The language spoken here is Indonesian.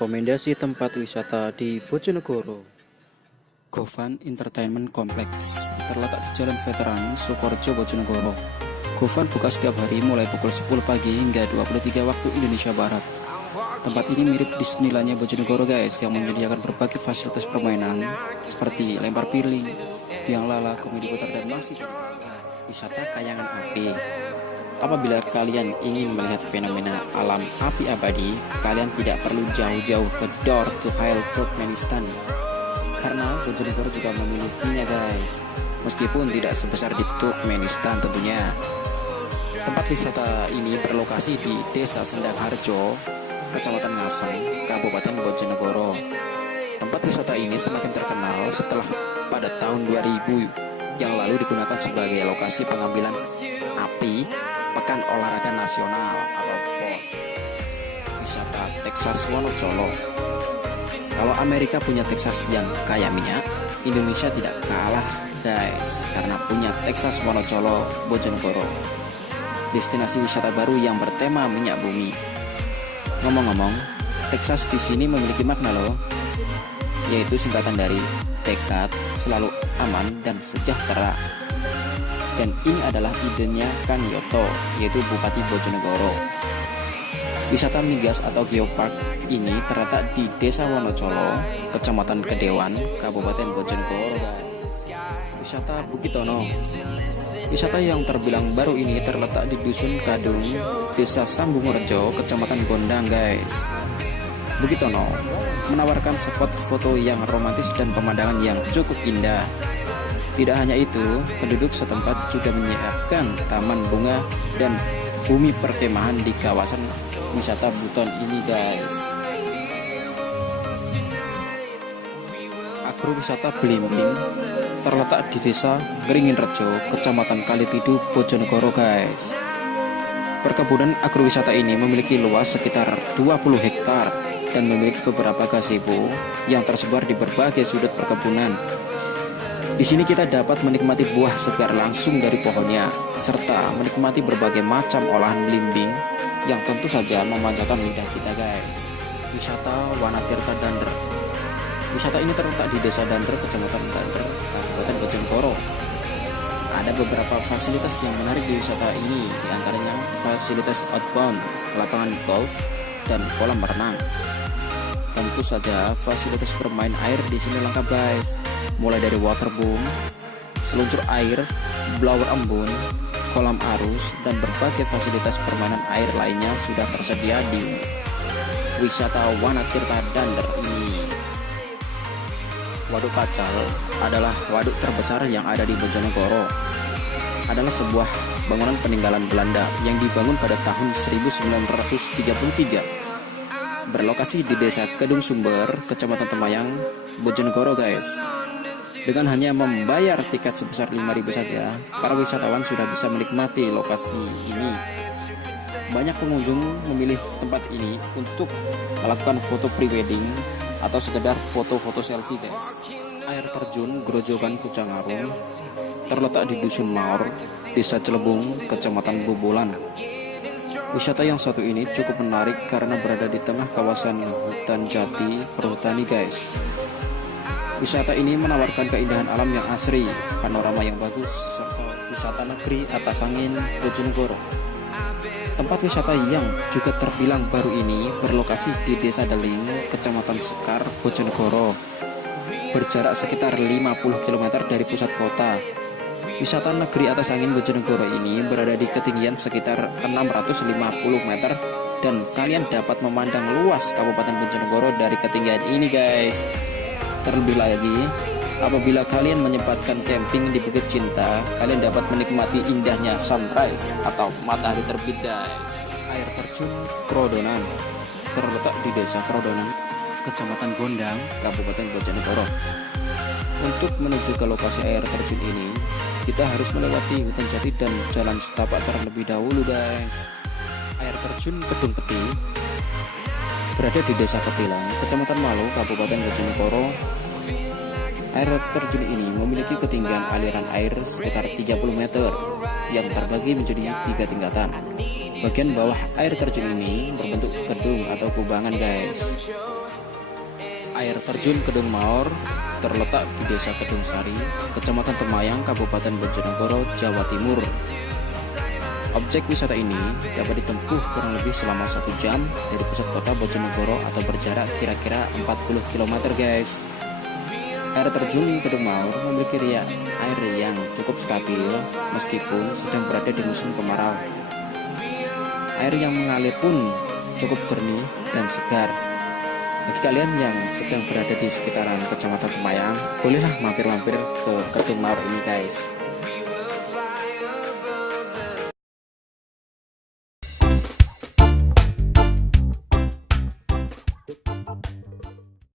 Rekomendasi tempat wisata di Bojonegoro. Govan Entertainment Complex terletak di Jalan Veteran, Sukorejo, Bojonegoro. Govan buka setiap hari mulai pukul 10 pagi hingga 23 waktu Indonesia Barat. Tempat ini mirip Disneyland-nya Bojonegoro guys, yang menyediakan berbagai fasilitas permainan seperti lempar piring, biang lala, komedi putar, dan masih wisata kayangan api. Apabila kalian ingin melihat fenomena alam api abadi, kalian tidak perlu jauh-jauh ke Door to Hell Turkmenistan, karena Bojonegoro juga memilikinya guys, meskipun tidak sebesar di Turkmenistan tentunya. Tempat wisata ini berlokasi di Desa Sendang Harjo, Kecamatan Ngasem, Kabupaten Bojonegoro. Tempat wisata ini semakin terkenal setelah pada tahun 2000 yang lalu digunakan sebagai lokasi pengambilan api Pekan Olahraga Nasional atau PON. Wisata Texas Wonocolo. Kalau Amerika punya Texas yang kaya minyak, Indonesia tidak kalah guys, karena punya Texas Wonocolo Bojonegoro, destinasi wisata baru yang bertema minyak bumi. Ngomong-ngomong, Texas di sini memiliki makna loh, yaitu singkatan dari tekad, selalu aman dan sejahtera. Dan ini adalah idenya Kang Yoto, yaitu Bupati Bojonegoro. Wisata migas atau geopark ini terletak di Desa Wonocolo, Kecamatan Kedewan, Kabupaten Bojonegoro. Wisata Bukitono. Wisata yang terbilang baru ini terletak di Dusun Kadung, Desa Sambungrejo, Kecamatan Gondang guys. Bukitono menawarkan spot foto yang romantis dan pemandangan yang cukup indah. Tidak hanya itu, penduduk setempat juga menyiapkan taman bunga dan bumi perkemahan di kawasan wisata Buton ini guys. Agrowisata Blimbing terletak di Desa Geringinrejo, Kecamatan Kalitidu, Bojonegoro guys. Perkebunan agrowisata ini memiliki luas sekitar 20 hektar dan memiliki beberapa gazebo yang tersebar di berbagai sudut perkebunan. Di sini kita dapat menikmati buah segar langsung dari pohonnya, serta menikmati berbagai macam olahan belimbing yang tentu saja memanjakan lidah kita guys. Wisata Wanatirta Dander. Wisata ini terletak di Desa Dander, Kecamatan Dander, Kabupaten Bojonegoro. Ada beberapa fasilitas yang menarik di wisata ini, diantaranya fasilitas outbound, lapangan golf, dan kolam renang. Tentu saja fasilitas bermain air di sini lengkap guys, mulai dari waterboom, seluncur air, blower embun, kolam arus, dan berbagai fasilitas permainan air lainnya sudah tersedia di wisata Wanatirta Dander ini. Waduk Pacal adalah waduk terbesar yang ada di Bojonegoro. Adalah sebuah bangunan peninggalan Belanda yang dibangun pada tahun 1933. Berlokasi di Desa Kedung Sumber, Kecamatan Temayang, Bojonegoro guys. Dengan hanya membayar tiket sebesar 5.000 saja, para wisatawan sudah bisa menikmati lokasi ini. Banyak pengunjung memilih tempat ini untuk melakukan foto prewedding atau sekedar foto-foto selfie guys. Air terjun Grojogan Pucangarung terletak di Dusun Maur, Desa Celebung, Kecamatan Bobolan. Wisata yang satu ini cukup menarik karena berada di tengah kawasan hutan jati perhutani guys. Wisata ini menawarkan keindahan alam yang asri, panorama yang bagus, serta wisata negeri atas angin Bojonegoro. Tempat wisata yang juga terbilang baru ini berlokasi di Desa Deling, Kecamatan Sekar, Bojonegoro, berjarak sekitar 50 km dari pusat kota. Wisata negeri atas angin Bojonegoro ini berada di ketinggian sekitar 650 meter dan kalian dapat memandang luas Kabupaten Bojonegoro dari ketinggian ini guys. Terlebih lagi, apabila kalian menyempatkan camping di Bukit Cinta, kalian dapat menikmati indahnya sunrise atau matahari terbit guys. Air terjun Krodonan terletak di Desa Krodonan, Kecamatan Gondang, Kabupaten Bojonegoro. Untuk menuju ke lokasi air terjun ini, kita harus melewati hutan jati dan jalan setapak terlebih dahulu guys. Air terjun Kedung Peti berada di Desa Ketilang, Kecamatan Malu, Kabupaten Bojonegoro. Air terjun ini memiliki ketinggian aliran air sekitar 30 meter yang terbagi menjadi 3 tingkatan. Bagian bawah air terjun ini berbentuk gedung atau kubangan guys. Air terjun Kedung Maor terletak di Desa Kedung Sari, Kecamatan Temayang, Kabupaten Bojonegoro, Jawa Timur. Objek wisata ini dapat ditempuh kurang lebih selama 1 jam dari pusat kota Bojonegoro atau berjarak kira-kira 40 km guys. Air terjun Kedung Maor memiliki air yang cukup stabil meskipun sedang berada di musim kemarau. Air yang mengalir pun cukup jernih dan segar. Bagi kalian yang sedang berada di sekitaran Kecamatan Temayang, bolehlah mampir-mampir ke Kedung Maor ini guys.